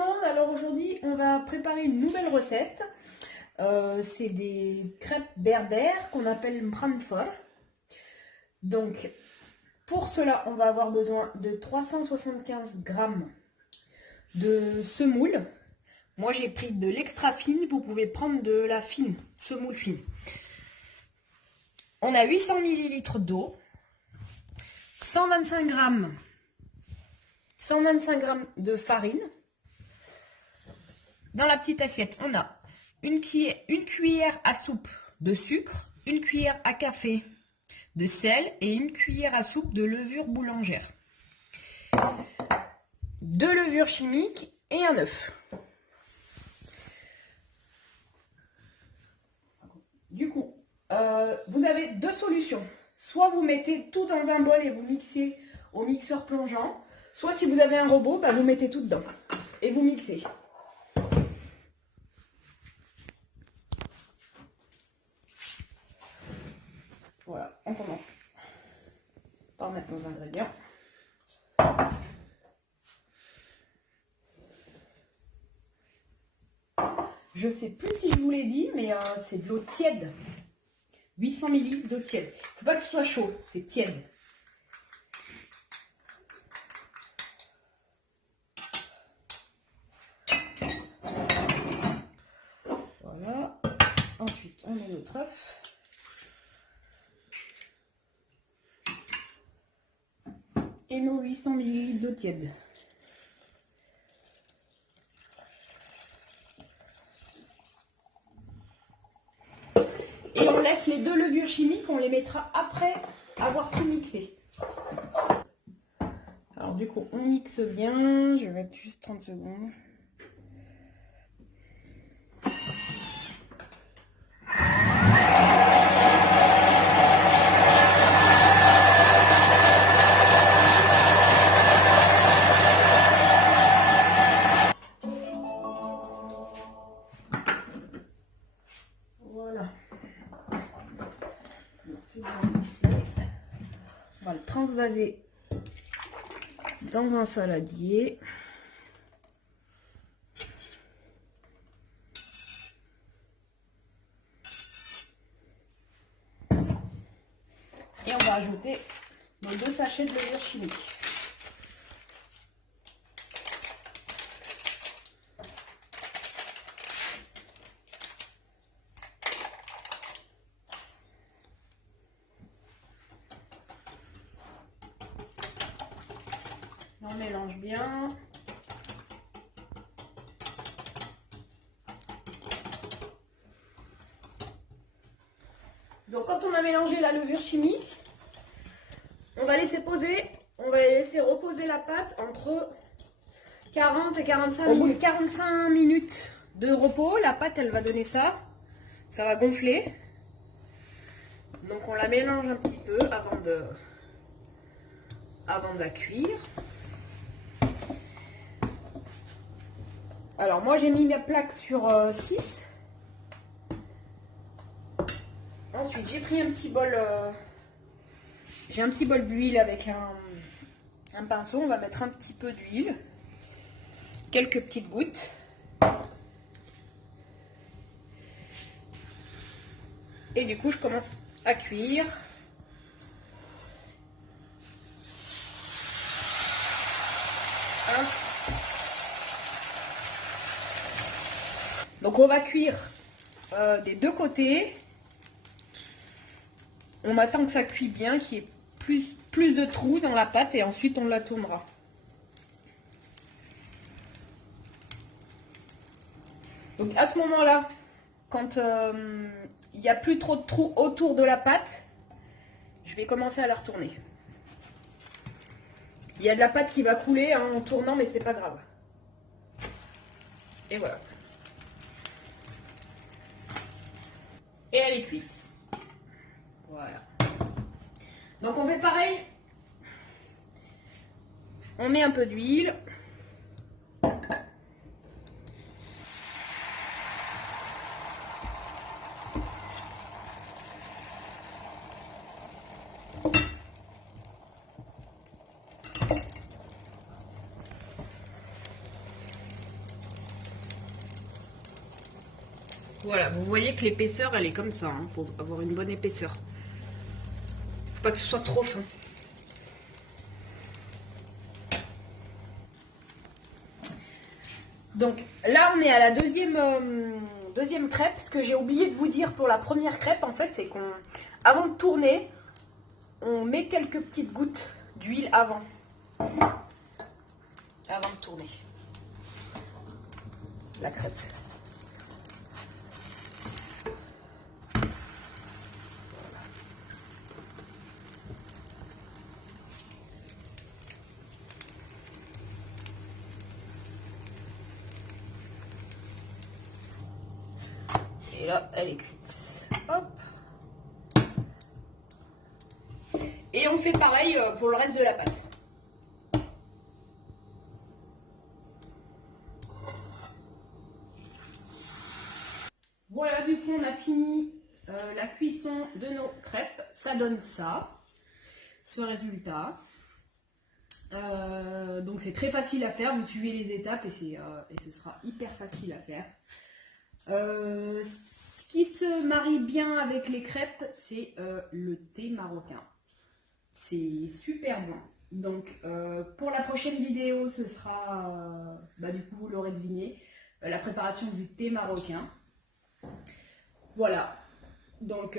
monde, alors aujourd'hui on va préparer une nouvelle recette. C'est des crêpes berbères qu'on appelle mranfor. Donc pour cela on va avoir besoin de 375 g de semoule. Moi j'ai pris de l'extra fine, vous pouvez prendre de la fine, semoule fine. On a 800 ml d'eau, 125 g de farine. Dans la petite assiette, on a une cuillère à soupe de sucre, une cuillère à café de sel et une cuillère à soupe de levure boulangère. 2 levures chimiques et un œuf. Du coup, vous avez deux solutions. Soit vous mettez tout dans un bol et vous mixez au mixeur plongeant. Soit si vous avez un robot, vous mettez tout dedans et vous mixez. Voilà, on commence par mettre nos ingrédients. Je ne sais plus si je vous l'ai dit, mais c'est de l'eau tiède. 800 ml d'eau tiède. Il ne faut pas que ce soit chaud, c'est tiède. Voilà. Ensuite, on met notre œuf. Et nos 800 ml d'eau tiède. Et on laisse les deux levures chimiques, on les mettra après avoir tout mixé. Alors du coup, on mixe bien, je vais mettre juste 30 secondes. Voilà. C'est bien mixé. On va le transvaser dans un saladier. Et on va ajouter nos 2 sachets de levure chimique. On mélange bien. Donc quand on a mélangé la levure chimique, on va laisser poser, on va laisser reposer la pâte entre 40 et 45 minutes. Au bout de 45 minutes de repos, la pâte elle va donner ça. Ça va gonfler. Donc on la mélange un petit peu avant de la cuire. Alors moi j'ai mis ma plaque sur 6. Ensuite j'ai pris un petit bol, j'ai un petit bol d'huile avec un pinceau. On va mettre un petit peu d'huile, quelques petites gouttes. Et du coup je commence à cuire. Donc on va cuire des deux côtés. On attend que ça cuit bien, qu'il y ait plus de trous dans la pâte et ensuite on la tournera. Donc à ce moment-là, quand il n'y a plus trop de trous autour de la pâte, je vais commencer à la retourner. Il y a de la pâte qui va couler en tournant, mais c'est pas grave. Et voilà. Et elle est cuite. Voilà. Donc on fait pareil. On met un peu d'huile. Voilà, vous voyez que l'épaisseur, elle est comme ça, hein, pour avoir une bonne épaisseur. Faut pas que ce soit trop fin. Donc là, on est à la deuxième crêpe. Ce que j'ai oublié de vous dire pour la première crêpe, en fait, c'est qu'on, avant de tourner, on met quelques petites gouttes d'huile avant de tourner la crêpe. Et là, elle est cuite. Hop. Et on fait pareil pour le reste de la pâte. Voilà, du coup, on a fini la cuisson de nos crêpes. Ça donne ça, ce résultat. Donc c'est très facile à faire, vous suivez les étapes et ce sera hyper facile à faire. Ce qui se marie bien avec les crêpes, c'est le thé marocain. C'est super bon. Donc pour la prochaine vidéo, ce sera, du coup vous l'aurez deviné, la préparation du thé marocain. Voilà. Donc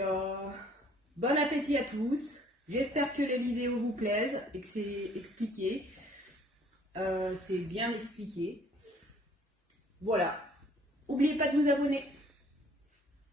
bon appétit à tous. J'espère que les vidéos vous plaisent et que c'est expliqué. C'est bien expliqué. Voilà. N'oubliez pas de vous abonner.